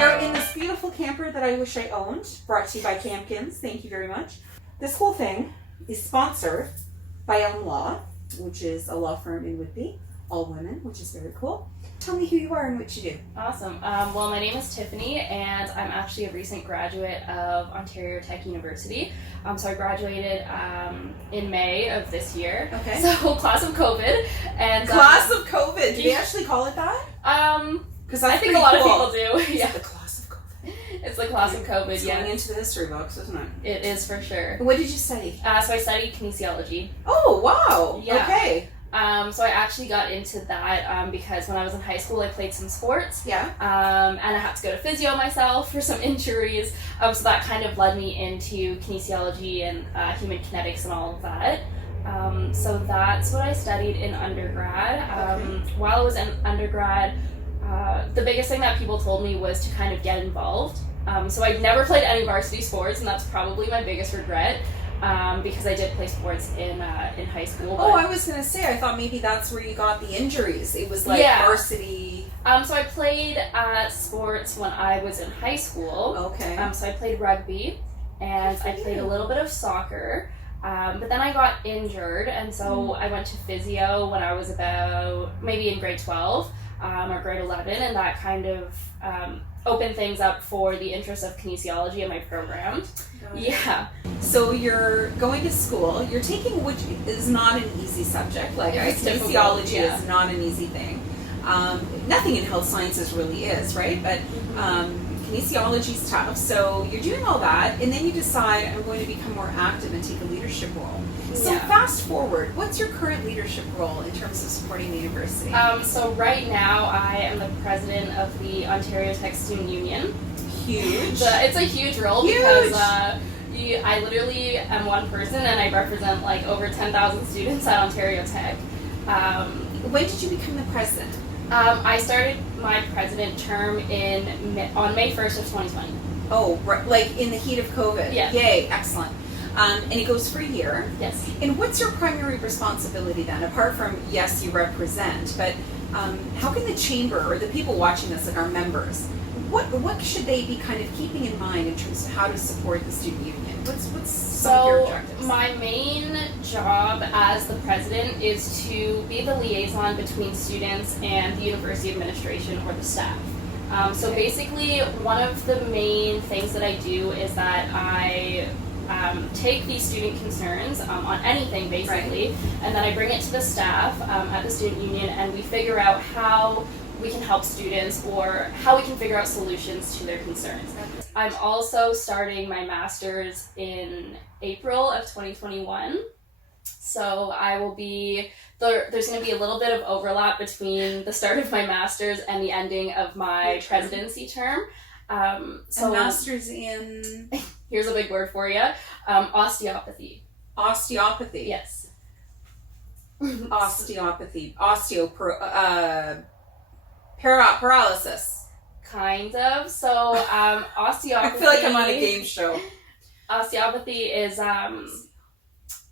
are in this beautiful camper that I wish I owned, brought to you by Campkins. Thank you very much. This whole thing is sponsored by Elm Law, which is a law firm in Whitby, all women, which is very cool. Tell me who you are and what you do. Awesome. Well, my name is Tiffany, and I'm actually a recent graduate of Ontario Tech University. So I graduated in May of this year. Okay. So class of COVID. And class of COVID. Do they actually call it that? Because I think a lot of people do. Yeah. The class of COVID. It's the class of COVID. It's going into the history books, isn't it? It is for sure. What did you study? So I studied kinesiology. Oh wow. Yeah. Okay. So I actually got into that because when I was in high school I played some sports. Yeah. And I had to go to physio myself for some injuries. So that kind of led me into kinesiology and human kinetics and all of that. So that's what I studied in undergrad. While I was in undergrad, the biggest thing that people told me was to kind of get involved. So I never played any varsity sports, and that's probably my biggest regret. Because I did play sports in high school. Oh, I was gonna say, I thought maybe that's where you got the injuries. It was like varsity. So I played sports when I was in high school. Okay. So I played rugby, and I played a little bit of soccer. But then I got injured, and so I went to physio when I was about maybe in grade 12 or grade 11, and that kind of opened things up for the interest of kinesiology in my program. Yeah. So you're going to school, you're taking, which is not an easy subject, like kinesiology is not an easy thing. Nothing in health sciences really is, right? But kinesiology is tough. So you're doing all that, and then you decide, I'm going to become more active and take a leadership role. So fast forward, what's your current leadership role in terms of supporting the university? So right now I am the president of the Ontario Tech Student Union. Huge. It's a huge role because I literally am one person and I represent like over 10,000 students at Ontario Tech. When did you become the president? I started my president term on May 1st of 2020. Oh, right, like in the heat of COVID. Yeah. Yay, excellent. And it goes for a year. Yes. And what's your primary responsibility then, apart from, yes, you represent, but how can the chamber or the people watching this, like our members, what should they be kind of keeping in mind in terms of how to support the student union? What's some of your objectives? My main job as the president is to be the liaison between students and the university administration or the staff. So basically, one of the main things that I do is that I take these student concerns on anything basically, and then I bring it to the staff at the student union, and we figure out how we can help students or how we can figure out solutions to their concerns. I'm also starting my master's in April of 2021. So I will be, there's going to be a little bit of overlap between the start of my master's and the ending of my presidency term. So a master's in? Here's a big word for you. Osteopathy. Osteopathy? Yes. Osteopathy. Paralysis. Kind of. So osteopathy. I feel like I'm on a game show. Osteopathy is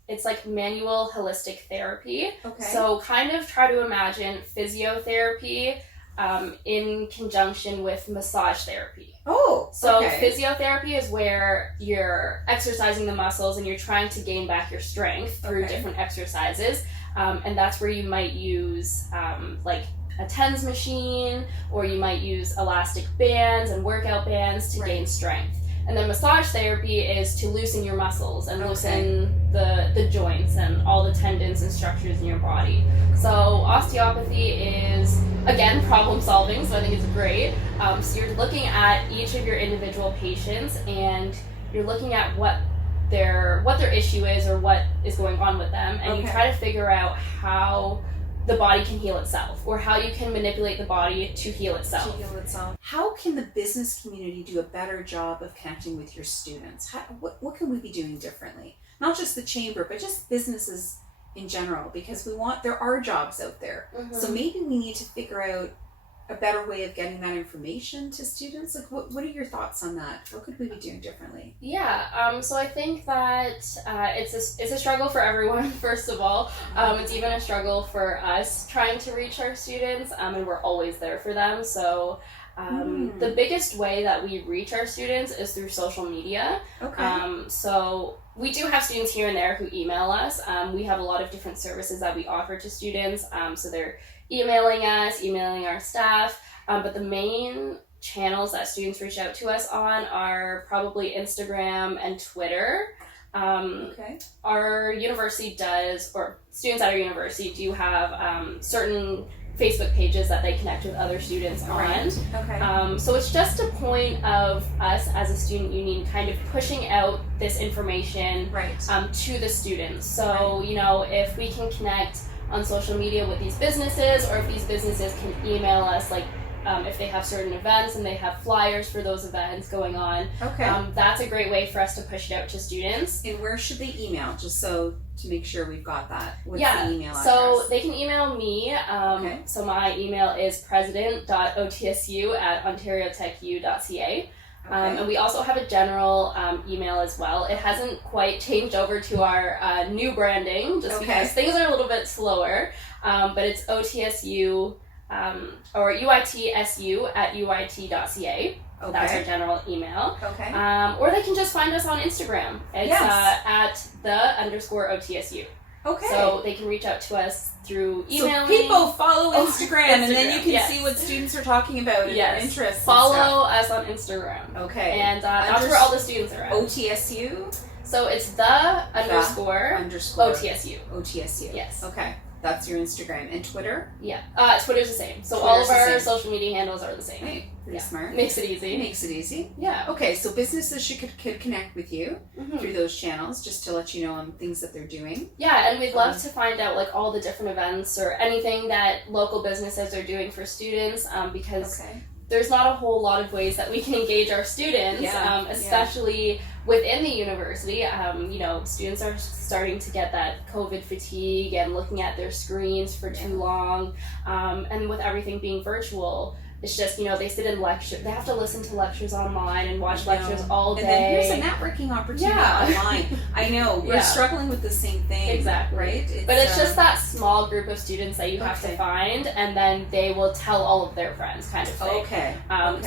it's like manual holistic therapy. Okay. So kind of try to imagine physiotherapy in conjunction with massage therapy. Oh, so physiotherapy is where you're exercising the muscles and you're trying to gain back your strength through different exercises. And that's where you might use like a TENS machine, or you might use elastic bands and workout bands to gain strength. And then massage therapy is to loosen your muscles and loosen the joints and all the tendons and structures in your body. So osteopathy is, again, problem solving, so I think it's great. So you're looking at each of your individual patients and you're looking at what their issue is or what is going on with them, and you try to figure out how the body can heal itself, or how you can manipulate the body to heal itself. How can the business community do a better job of connecting with your students? What can we be doing differently? Not just the chamber, but just businesses in general, because there are jobs out there. So maybe we need to figure out a better way of getting that information to students? Like, what are your thoughts on that? What could we be doing differently? Yeah, so I think that it's a struggle for everyone, first of all. It's even a struggle for us trying to reach our students, and we're always there for them. So the biggest way that we reach our students is through social media. Okay. So we do have students here and there who email us. We have a lot of different services that we offer to students. So they're emailing us, emailing our staff. But the main channels that students reach out to us on are probably Instagram and Twitter. Okay. Our university does, or students at our university do have certain Facebook pages that they connect with other students on. Right. Okay. So it's just a point of us as a student union kind of pushing out this information Right. To the students. So, you know, if we can connect on social media with these businesses, or if these businesses can email us, like if they have certain events and they have flyers for those events going on, Okay. that's a great way for us to push it out to students. And where should they email? Just so to make sure we've got that. What's Yeah, the email address? so they can email me. Okay. So my email is president.otsu@ontariotechu.ca. And we also have a general email as well. It hasn't quite changed over to our new branding, just because things are a little bit slower. But it's OTSU or UITSU@UIT.ca. Okay. That's our general email. Okay. Or they can just find us on Instagram. It's at @the_OTSU. Okay. So they can reach out to us through email. So people follow Instagram, and then you can yes. see what students are talking about and their interests. Follow us on Instagram. Okay. And that's where all the students are at. OTSU? So it's the_OTSU. OTSU. Yes. Okay. That's your Instagram. And Twitter? Yeah. Twitter's the same. So Twitter's all of our the same. social media handles are the same. Hey, pretty smart. Makes it easy. Makes it easy. Yeah. Okay, so businesses could connect with you Mm-hmm. through those channels, just to let you know on things that they're doing. Yeah, and we'd love to find out like all the different events or anything that local businesses are doing for students, because there's not a whole lot of ways that we can engage our students, especially within the university. You know, students are starting to get that COVID fatigue and looking at their screens for too long, and with everything being virtual, it's just, you know, they sit in lecture, they have to listen to lectures online and watch lectures all day. And then here's a networking opportunity online. I know, we're struggling with the same thing. Exactly. Right? It's just that small group of students that you have to find, and then they will tell all of their friends, kind of thing.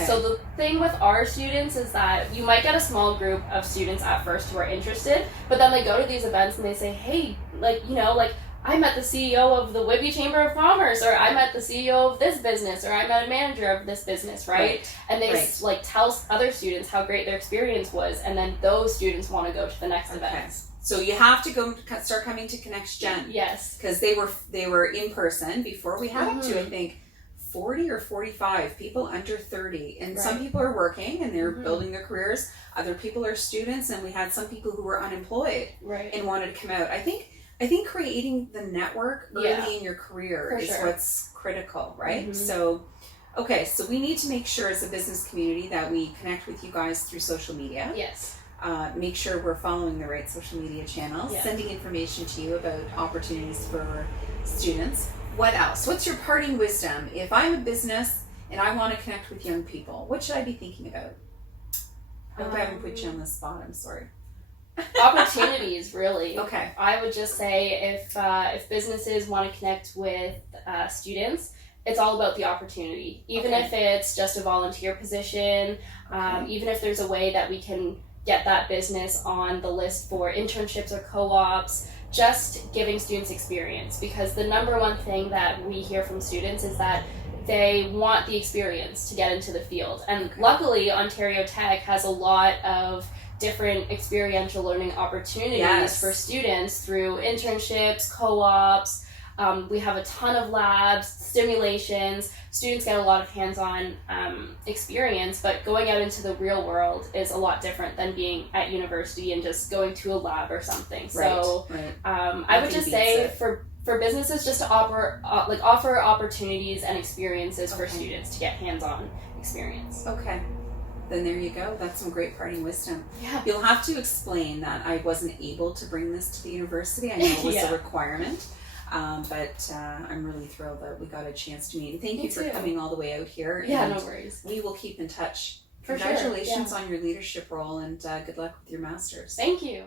So the thing with our students is that you might get a small group of students at first who are interested, but then they go to these events and they say, hey, like, you know, like, I met the CEO of the Whitby Chamber of Commerce, or I met the CEO of this business, or I met a manager of this business, right? And they like tell other students how great their experience was, and then those students want to go to the next event. So you have to start coming to Connect Gen. Yes. Because they were in person before. We had up to, I think, 40 or 45 people under 30, and some people are working and they're building their careers. Other people are students, and we had some people who were unemployed and wanted to come out. I think creating the network early in your career is what's critical, right? So, so we need to make sure as a business community that we connect with you guys through social media. Yes. Make sure we're following the right social media channels, sending information to you about opportunities for students. What else? What's your parting wisdom? If I'm a business and I want to connect with young people, what should I be thinking about? I hope I haven't put you on the spot. I'm sorry. Opportunities, really. Okay. I would just say if businesses want to connect with students, it's all about the opportunity. Even if it's just a volunteer position, even if there's a way that we can get that business on the list for internships or co-ops, just giving students experience. Because the number one thing that we hear from students is that they want the experience to get into the field. And luckily, Ontario Tech has a lot of different experiential learning opportunities for students through internships, co-ops. We have a ton of labs, stimulations. Students get a lot of hands-on experience, but going out into the real world is a lot different than being at university and just going to a lab or something. So I would just say for businesses just to offer opportunities and experiences for students to get hands-on experience. Okay. Then there you go. That's some great parting wisdom. Yeah. You'll have to explain that I wasn't able to bring this to the university. I know it was a requirement. But I'm really thrilled that we got a chance to meet. And thank Me you for too. coming all the way out here. Yeah, and no worries. we will keep in touch. For sure, Congratulations on your leadership role, and good luck with your masters. Thank you.